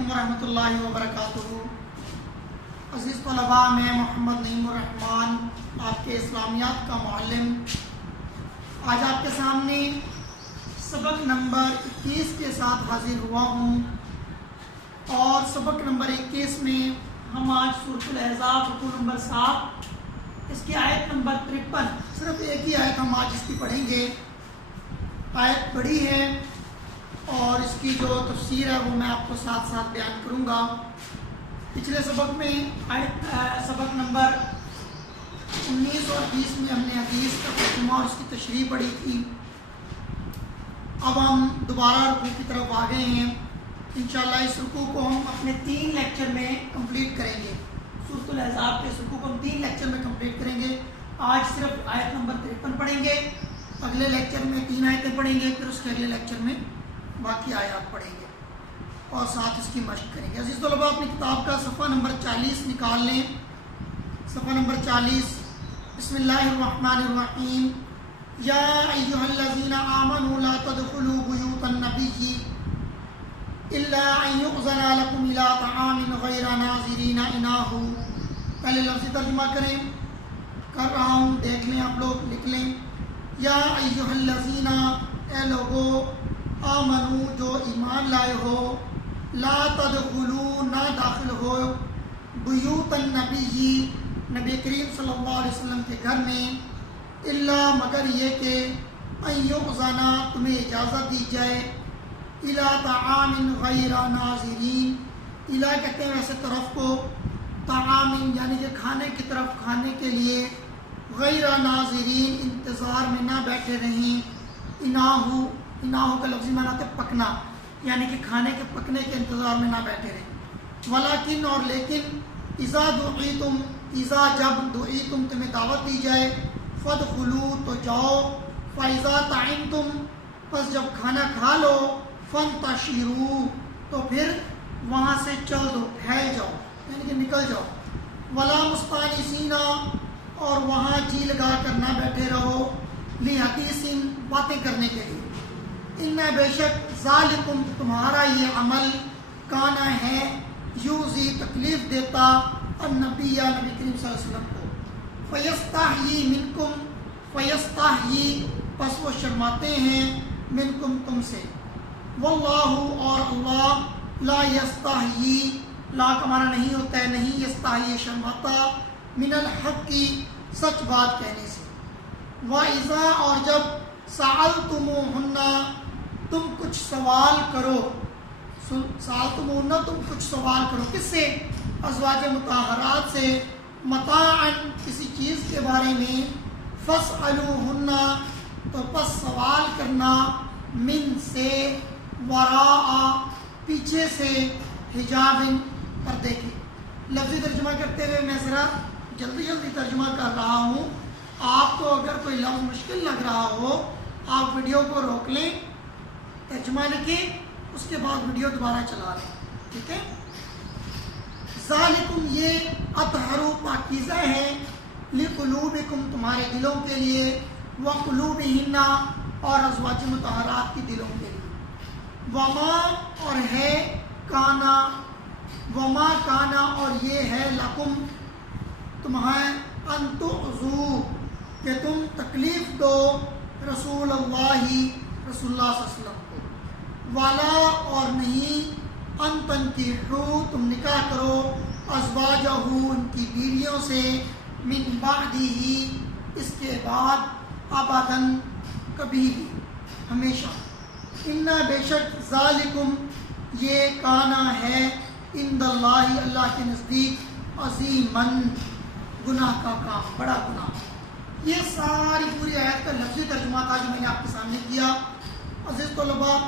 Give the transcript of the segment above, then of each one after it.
علیکم ورحمۃ اللہ وبرکاتہ۔ عزیز طلباء، میں محمد نعیم الرحمن، آپ کے اسلامیات کا معلم، آج آپ کے سامنے سبق نمبر 21 کے ساتھ حاضر ہوا ہوں، اور سبق نمبر 21 میں ہم آج سورۃ الاحزاب رکوع نمبر 7 اس کی آیت نمبر 53، صرف ایک ہی آیت ہم آج اس کی پڑھیں گے۔ آیت بڑی ہے اور اس کی جو تفسیر ہے وہ میں آپ کو ساتھ ساتھ بیان کروں گا۔ پچھلے سبق میں سبق نمبر 19 اور 20 میں ہم نے حدیث کا ترجمہ اور اس کی تشریح پڑھی تھی۔ اب ہم دوبارہ رکوع کی طرف آ گئے ہیں۔ انشاءاللہ اس رکوع کو ہم اپنے 3 لیکچر میں کمپلیٹ کریں گے۔ سورۃ الاحزاب کے رکوع کو ہم 3 لیکچر میں کمپلیٹ کریں گے۔ آج صرف آیت نمبر 53 پڑھیں گے، اگلے لیکچر میں 3 آیتیں پڑھیں گے، پھر اس کے اگلے لیکچر میں باقی آیات پڑھیں گے اور ساتھ اس کی مشق کریں گے۔ عزیز طلباء، اپنی کتاب کا صفحہ نمبر 40 نکال لیں۔ صفحہ نمبر 40۔ بسم اللہ الرحمن الرحیم۔ یا ایھا الذین آمنوا لا تدخلوا بیوت النبی الا ان یؤذن لکم الی طعام غیر ناظرین اناہ۔ پہلے لفظی ترجمہ کر رہا ہوں، دیکھ لیں آپ لوگ، لکھ لیں۔ یا ایھا الذین، اے لوگو، آمنو، جو ایمان لائے ہو، لا تدخلوا، نہ داخل ہو، بیوت النبی، نبی کریم صلی اللہ علیہ وسلم کے گھر میں، الا، مگر یہ کہ ان یؤذن، تمہیں اجازت دی جائے، الی طعام غیر ناظرین، الی کہتے ہیں ویسے طرف کو، طعام یعنی کہ کھانے کی طرف، کھانے کے لیے، غیر ناظرین، انتظار میں نہ بیٹھے رہیں، اناہو کا لفظی معنی ہے پکنا، یعنی کہ کھانے کے پکنے کے انتظار میں نہ بیٹھے رہیں۔ ولیکن، اور لیکن، اذا دعیتم، اذا جب دعیتم تمہیں دعوت دی جائے، فادخلوا تو جاؤ، فاذا طعمتم پس جب کھانا کھا لو، فانتشروا تو پھر وہاں سے چل دو، پھیل جاؤ، یعنی کہ نکل جاؤ۔ ولا مستانسین، اور وہاں جی لگا کر نہ بیٹھے رہو، لحدیث، باتیں کرنے کے لیے۔ ان بے شک، ذالکم تمہارا یہ عمل، کانا ہے، یوزی تکلیف دیتا، النبی، نبی کریم صلی اللہ علیہ وسلم کو، فیستحیی منکم، فیستحیی پس وہ شرماتے ہیں، منکم تم سے، واللہ اور اللہ، لا یستحیی، لا کا معنی نہیں ہوتا ہے نہیں، یستحیی شرماتا، من الحق کی سچ بات کہنے سے۔ وَإِذَا، اور جب سَأَلْتُمُوهُنَّ تم کچھ سوال کرو، سَأَلْتُمُوهُنَّ تم کچھ سوال کرو، کس سے؟ ازواج مطہرات سے، متاعًا کسی چیز کے بارے میں، فَاسْأَلُوهُنَّ تو پس سوال کرنا، من سے، وراء پیچھے سے، حجاب پردے کے۔ لفظی ترجمہ کرتے ہوئے میں ذرا جلدی ترجمہ کر رہا ہوں، آپ کو اگر کوئی لفظ مشکل لگ رہا ہو آپ ویڈیو کو روک لیں، ترجمہ لکھیں، اس کے بعد ویڈیو دوبارہ چلا لیں، ٹھیک ہے؟ ذالکم، یہ اطہر پاکیزہ ہے، لقلوبکم تمہارے دلوں کے لیے، وقلوبہن اور ازواج مطہرات کی دلوں کے لیے۔ وما، اور ہے، کانا، وما کانا، اور یہ ہے، لکم تمہیں، ان تؤذوا کہ تم تکلیف دو، رسول اللہ، رسول اللہ صلی اللہ علیہ وسلم کو، والا اور نہیں، ان تنکحوا تم نکاح کرو، ازواجہ ان کی بیویوں سے، من بعدہ اس کے بعد، ابداً کبھی بھی، ہمیشہ۔ ان بے شک، ذالکم یہ کانا ہے، عند اللہ اللہ کے نزدیک، عظیماً گناہ کا کام، بڑا گناہ۔ یہ ساری پوری آیت کا لفظی ترجمہ تھا جو میں نے آپ کے سامنے کیا۔ عزیز طلباء،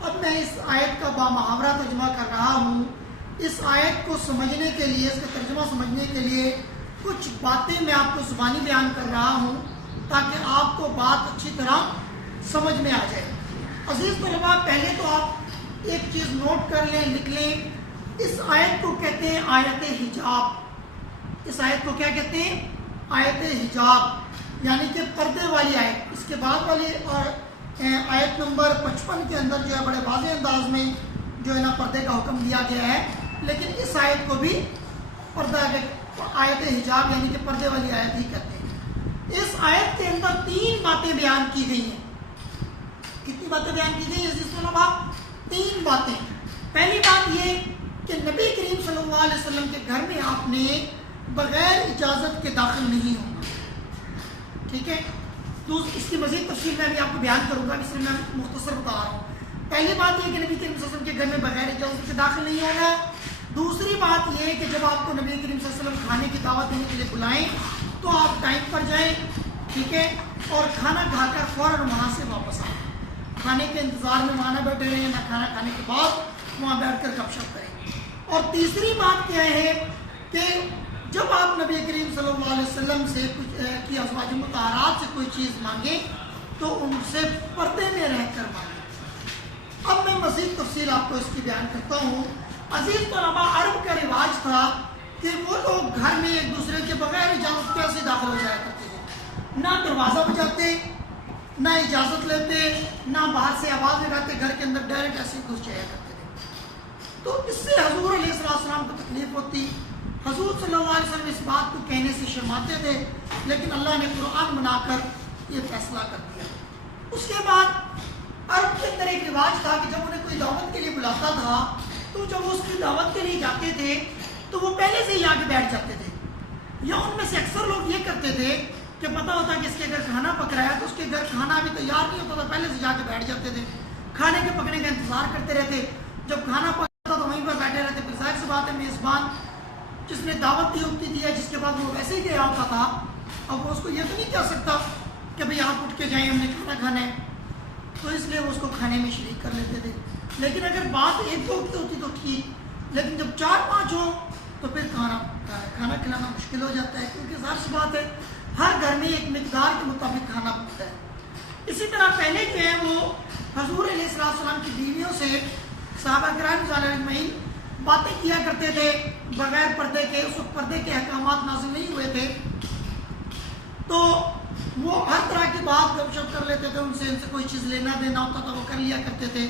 اب میں اس آیت کا بامحاورہ ترجمہ کر رہا ہوں۔ اس آیت کو سمجھنے کے لیے، اس کا ترجمہ سمجھنے کے لیے کچھ باتیں میں آپ کو زبانی بیان کر رہا ہوں تاکہ آپ کو بات اچھی طرح سمجھ میں آ جائے۔ عزیز طلباء، پہلے تو آپ ایک چیز نوٹ کر لیں، لکھ لیں، اس آیت کو کہتے ہیں آیت حجاب۔ اس آیت کو کیا کہتے ہیں؟ آیت حجاب، یعنی کہ پردے والی آیت۔ اس کے بعد والی اور آیت نمبر 55 کے اندر جو ہے بڑے واضح انداز میں جو ہے نا پردے کا حکم دیا گیا ہے، لیکن اس آیت کو بھی پردہ آیت حجاب یعنی کہ پردے والی آیت ہی کہتے ہیں۔ اس آیت کے اندر 3 باتیں بیان کی گئی ہیں۔ کتنی باتیں بیان کی گئی ہیں عزیز طلباء؟ 3 باتیں۔ پہلی بات یہ کہ نبی کریم صلی اللہ علیہ وسلم کے گھر میں آپ نے بغیر اجازت کے داخل نہیں ہونا، ٹھیک ہے؟ تو اس کی مزید تفصیل میں بھی آپ کو بیان کروں گا، اس لیے میں مختصر بتا رہا ہوں۔ پہلی بات یہ کہ نبی کریم صلی اللہ علیہ وسلم کے گھر میں بغیر اجازت کے داخل نہیں ہونا۔ دوسری بات یہ کہ جب آپ کو نبی کریم صلی اللہ علیہ وسلم کھانے کی دعوت دینے کے لیے بلائیں تو آپ ٹائم پر جائیں، ٹھیک ہے؟ اور کھانا کھا کر فوراً وہاں سے واپس آئیں۔ کھانے کے انتظار میں وہاں نہ بیٹھے رہیں، نہ کھانا کھانے کے بعد وہاں بیٹھ کر گپ شپ کریں۔ اور تیسری بات کیا ہے کہ جب آپ نبی کریم صلی اللہ علیہ وسلم سے کی ازواج مطہرات سے کوئی چیز مانگیں تو ان سے پردے میں رہ کر مانگیں۔ اب میں مزید تفصیل آپ کو اس کی بیان کرتا ہوں۔ عزیز طلباء، عرب کا رواج تھا کہ وہ لوگ گھر میں ایک دوسرے کے بغیر اجازت کے ایسے داخل ہو جایا کرتے تھے، نہ دروازہ بجاتے، نہ اجازت لیتے، نہ باہر سے آواز لگاتے، گھر کے اندر ڈائریکٹ ایسے گھس جایا کرتے تھے۔ تو اس سے حضور علیہ السلام کو تکلیف ہوتی۔ حضور صلی اللہ علیہ وسلم اس بات کو کہنے سے شرماتے تھے، لیکن اللہ نے قرآن بنا کر یہ فیصلہ کر دیا۔ اس کے بعد عرب کے اندر ایک رواج تھا کہ جب انہیں کوئی دعوت کے لیے بلاتا تھا تو جب وہ اس کی دعوت کے لیے جاتے تھے تو وہ پہلے سے ہی آ کے بیٹھ جاتے تھے، یا ان میں سے اکثر لوگ یہ کرتے تھے کہ پتہ ہوتا کہ اس کے گھر کھانا پک رہا ہے تو اس کے گھر کھانا ابھی تیار نہیں ہوتا تھا، پہلے سے جا کے بیٹھ جاتے تھے، کھانے کے پکنے کا انتظار کرتے رہتے۔ جب کھانا پکتا تو وہیں پر بیٹھے رہتے۔ پھر ظاہر سی بات ہے میزبان جس نے دعوت دی ہوتی تھی یا جس کے بعد وہ ویسے ہی گیا ہوتا تھا، اب وہ اس کو یہ تو نہیں کہہ سکتا کہ بھئی آپ اٹھ کے جائیں، ہم نے کھانا کھانا ہے، تو اس لیے وہ اس کو کھانے میں شریک کر لیتے تھے۔ لیکن اگر بات 1-2 کی ہوتی تو ٹھیک، لیکن جب 4-5 ہو تو پھر کھانا کھلانا مشکل ہو جاتا ہے، کیونکہ ظاہر سی بات ہے ہر گھر میں ایک مقدار کے مطابق کھانا پکتا ہے۔ اسی طرح پہلے جو ہے وہ حضور علیہ السلام کی بیویوں سے صحابہ کرام رضی اللہ اجمعین باتیں کیا کرتے تھے بغیر پردے کے۔ اس وقت پردے کے احکامات نازل نہیں ہوئے تھے، تو وہ ہر طرح کی بات گپ شپ کر لیتے تھے، ان سے کوئی چیز لینا دینا ہوتا تھا وہ کر لیا کرتے تھے۔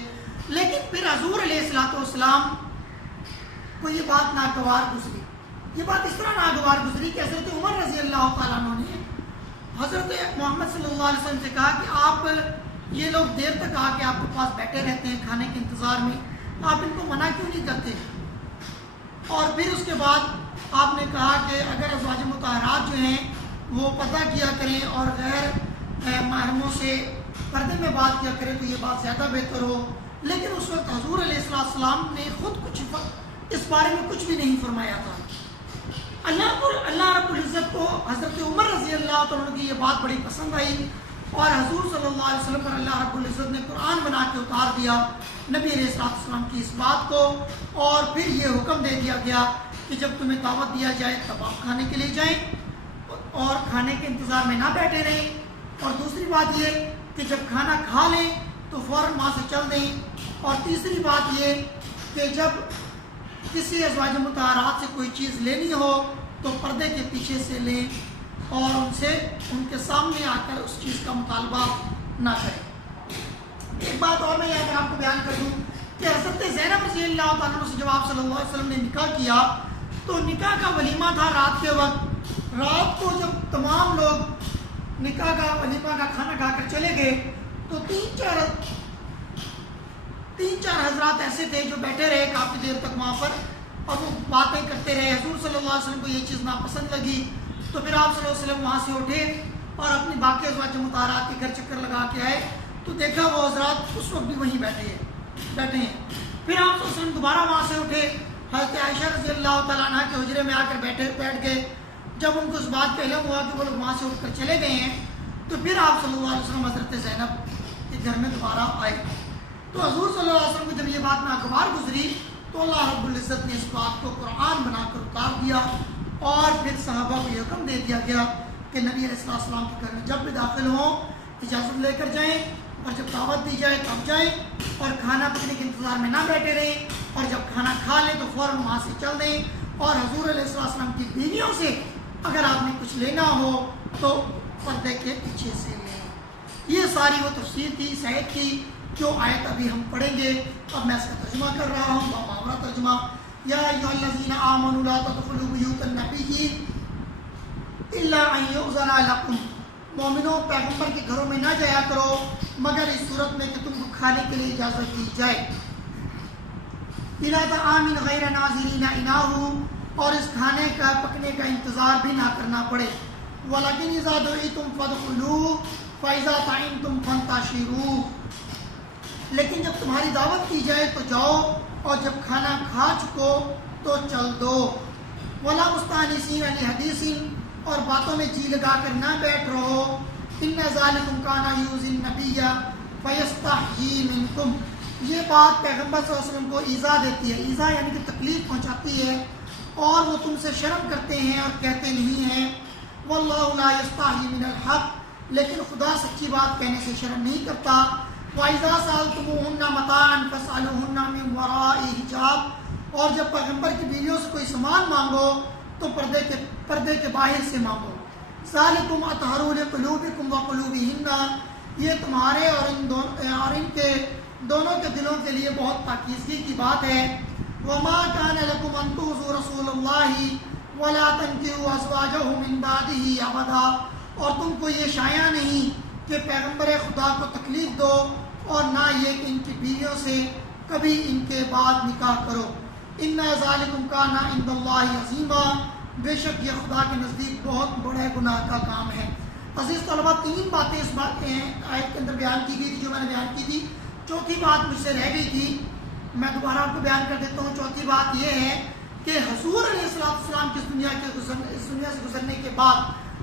لیکن پھر حضور علیہ السلام کو یہ بات ناگوار گزری۔ یہ بات اس طرح ناگوار گزری کہ حضرت عمر رضی اللہ تعالیٰ عنہ نے حضرت محمد صلی اللہ علیہ وسلم سے کہا کہ آپ یہ لوگ دیر تک آ کے آپ کے پاس بیٹھے رہتے ہیں کھانے کے انتظار میں، آپ ان کو منع کیوں نہیں کرتے؟ اور پھر اس کے بعد آپ نے کہا کہ اگر ازواج مطہرات جو ہیں وہ پردہ کیا کریں اور غیر محرموں سے پردے میں بات کیا کریں تو یہ بات زیادہ بہتر ہو۔ لیکن اس وقت حضور علیہ السلام نے خود کچھ اس بارے میں کچھ بھی نہیں فرمایا تھا۔ اللہ رب العزت کو حضرت عمر رضی اللہ عنہ کی یہ بات بڑی پسند آئی اور حضور صلی اللہ علیہ وسلم پر اللہ رب العزت نے قرآن بنا کے اتار دیا نبی علیہ السلام کی اس بات کو، اور پھر یہ حکم دے دیا گیا کہ جب تمہیں دعوت دیا جائے تب آپ کھانے کے لیے جائیں اور کھانے کے انتظار میں نہ بیٹھے رہیں، اور دوسری بات یہ کہ جب کھانا کھا لیں تو فوراً وہاں سے چل دیں، اور تیسری بات یہ کہ جب کسی ازواج مطہرات سے کوئی چیز لینی ہو تو پردے کے پیچھے سے لیں اور ان کے سامنے آ کر اس چیز کا مطالبہ نہ کریں۔ ایک بات اور میں یہاں پر آپ کو بیان کر دوں کہ حضرت زینب رضی اللہ تعالیٰ عنہ سے جب آپ صلی اللہ علیہ وسلم نے نکاح کیا تو نکاح کا ولیمہ تھا رات کے وقت۔ رات کو جب تمام لوگ نکاح کا ولیمہ کا کھانا کھا کر چلے گئے تو تین چار حضرات ایسے تھے جو بیٹھے رہے کافی دیر تک وہاں پر اور وہ باتیں کرتے رہے۔ حضور صلی اللہ علیہ وسلم کو یہ چیز ناپسند لگی تو پھر آپ صلی اللہ علیہ وسلم وہاں سے اٹھے اور اپنی باقی ازواج مطہرات کے گھر چکر لگا کے آئے تو دیکھا وہ حضرات اس وقت بھی وہیں بیٹھے ہیں۔ پھر آپ صلی اللہ علیہ وسلم دوبارہ وہاں سے اٹھے، حضرت عائشہ رضی اللہ تعالیٰ عنہ کے حجرے میں آ کر بیٹھ گئے۔ جب ان کو اس بات کا علم ہوا کہ وہ لوگ وہاں سے اٹھ کر چلے گئے ہیں تو پھر آپ صلی اللہ علیہ وسلم حضرت زینب کے گھر میں دوبارہ آئے۔ تو حضور صلی اللہ علیہ وسلم کو جب یہ بات ناگوار گزری تو اللہ رب العزت نے اس بات کو قرآن بنا کر اتار دیا اور پھر صحابہ کو یہ حکم دے دیا گیا کہ نبی علیہ السلام کے گھر میں جب بھی داخل ہوں اجازت لے کر جائیں، اور جب دعوت دی جائے تب جائیں، اور کھانا پکنے کے انتظار میں نہ بیٹھے رہیں، اور جب کھانا کھا لیں تو فوراً وہاں سے چل دیں، اور حضور علیہ السلام کی بیویوں سے اگر آپ نے کچھ لینا ہو تو پردے کے پیچھے سے لیں۔ یہ ساری وہ تفسیر تھی صحت کی جو آیت ابھی ہم پڑھیں گے اب میں اس کا ترجمہ کر رہا ہوں، محاورہ ترجمہ۔ یا ایھا الذین آمنوا لا تدخلوا بیوت النبی الا ان یؤذن لکم، مومنوں پیغمبر کے گھروں میں نہ جایا کرو مگر اس صورت میں کہ تم کو کھانے کے لیے اجازت دی جائے، بلا طعام غیر ناظرین اناہ، اور اس کھانے کا پکنے کا انتظار بھی نہ کرنا پڑے، ولیکن اذا دعیتم فادخلوا فاذا طعمتم فانتشروا، لیکن جب تمہاری دعوت کی جائے تو جاؤ اور جب کھانا کھا چکو تو چل دو، ولا مستانسین لحدیث، اور باتوں میں جی لگا کر نہ بیٹھ رہو، ان ذالکم کان یؤذی النبی فیستحیی منکم، یہ بات پیغمبر صلی اللہ علیہ وسلم کو ایذا دیتی ہے، ایذا یعنی کہ تکلیف پہنچاتی ہے، اور وہ تم سے شرم کرتے ہیں اور کہتے نہیں ہیں، واللہ لا یستحیی من الحق، لیکن خدا سچی بات کہنے سے شرم نہیں کرتا، وَإِذَا سَأَلْتُمُوهُنَّ مَتَاعًا فَاسْأَلُوهُنَّ مِنْ وَرَاءِ حِجَابٍ، اور جب پیغمبر کی بیویوں سے کوئی سامان مانگو تو پردے کے باہر سے مانگو، ذَلِكُمْ أَطْهَرُ لِقُلُوبِكُمْ وَقُلُوبِهِنَّ، یہ تمہارے اور ان کے دونوں کے دلوں کے لیے بہت پاکیزگی کی بات ہے، وَمَا كَانَ لَكُمْ أَن تُؤْذُوا رَسُولَ اللَّهِ وَلَا تَنكِحُوا أَزْوَاجَهُ مِن بَعْدِهِ أَبَدًا، اور تم کو یہ شایع نہیں کہ پیغمبر خدا کو تکلیف دو اور نہ یہ کہ ان کی بیویوں سے کبھی ان کے بعد نکاح کرو، ان ذالکم کان عند اللہ عظیما، بے شک یہ خدا کے نزدیک بہت بڑے گناہ کا کام ہے۔ عزیز طلبہ، تین باتیں اس آیت کے اندر بیان کی گئی تھی جو میں نے بیان کی تھی، چوتھی بات مجھ سے رہ گئی تھی، میں دوبارہ آپ کو بیان کر دیتا ہوں۔ چوتھی بات یہ ہے کہ حضور علیہ السلام کی اس دنیا سے گزرنے کے بعد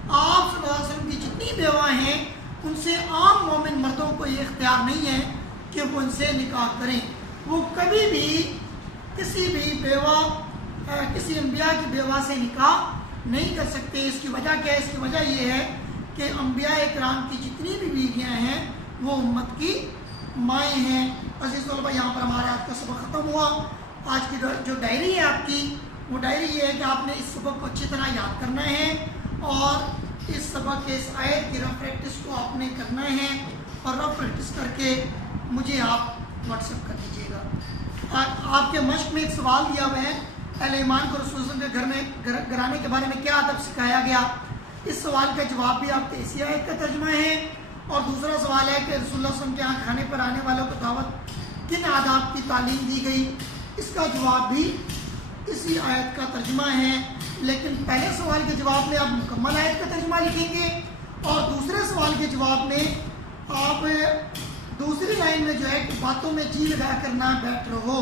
آپ صلی اللہ علیہ وسلم کی جتنی بیوہ ہیں ان سے عام مومن مردوں کو یہ اختیار نہیں ہے کہ وہ ان سے نکاح کریں، وہ کبھی بھی کسی بھی بیوہ کسی انبیاء کی بیوہ سے نکاح نہیں کر سکتے۔ اس کی وجہ کیا ہے؟ اس کی وجہ یہ ہے کہ انبیاء کرام کی جتنی بھی بیویاں ہیں وہ امت کی مائیں ہیں۔ عزیز طلبہ، یہاں پر ہمارا آج کا سبق ختم ہوا۔ آج کی جو ڈائری ہے آپ کی، وہ ڈائری یہ ہے کہ آپ نے اس سبق کو اچھی طرح یاد کرنا ہے اور اس سبق کے اس آیت کی رف پریکٹس کو آپ نے کرنا ہے، اور رف پریکٹس کر کے مجھے آپ واٹس ایپ کر دیجیے گا۔ آپ کے مشق میں ایک سوال دیا ہوا ہے، اہل ایمان کو رسول اللہ کے گھر میں گھرانے کے بارے میں کیا ادب سکھایا گیا؟ اس سوال کا جواب بھی آپ کے اسی آیت کا ترجمہ ہے، اور دوسرا سوال ہے کہ رسول اللہ صلی اللہ علیہ وسلم کے یہاں کھانے پر آنے والوں کو دعوت کن آداب کی تعلیم دی گئی؟ اس کا جواب بھی اسی آیت کا ترجمہ ہے، لیکن پہلے سوال کے جواب میں آپ مکمل آیت کا ترجمہ لکھیں گے، اور دوسرے سوال کے جواب میں آپ دوسری لائن میں جو ہے کہ باتوں میں جی لگا کر نہ بیٹھ رہو،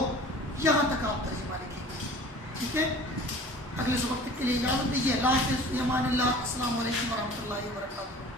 یہاں تک آپ ترجمہ لکھیں گے، ٹھیک ہے؟ اگلے سبق تک کے لیے اجازت دیجیے۔ اللہ حافظ، فی امان اللہ، السلام علیکم ورحمۃ اللہ وبرکاتہ۔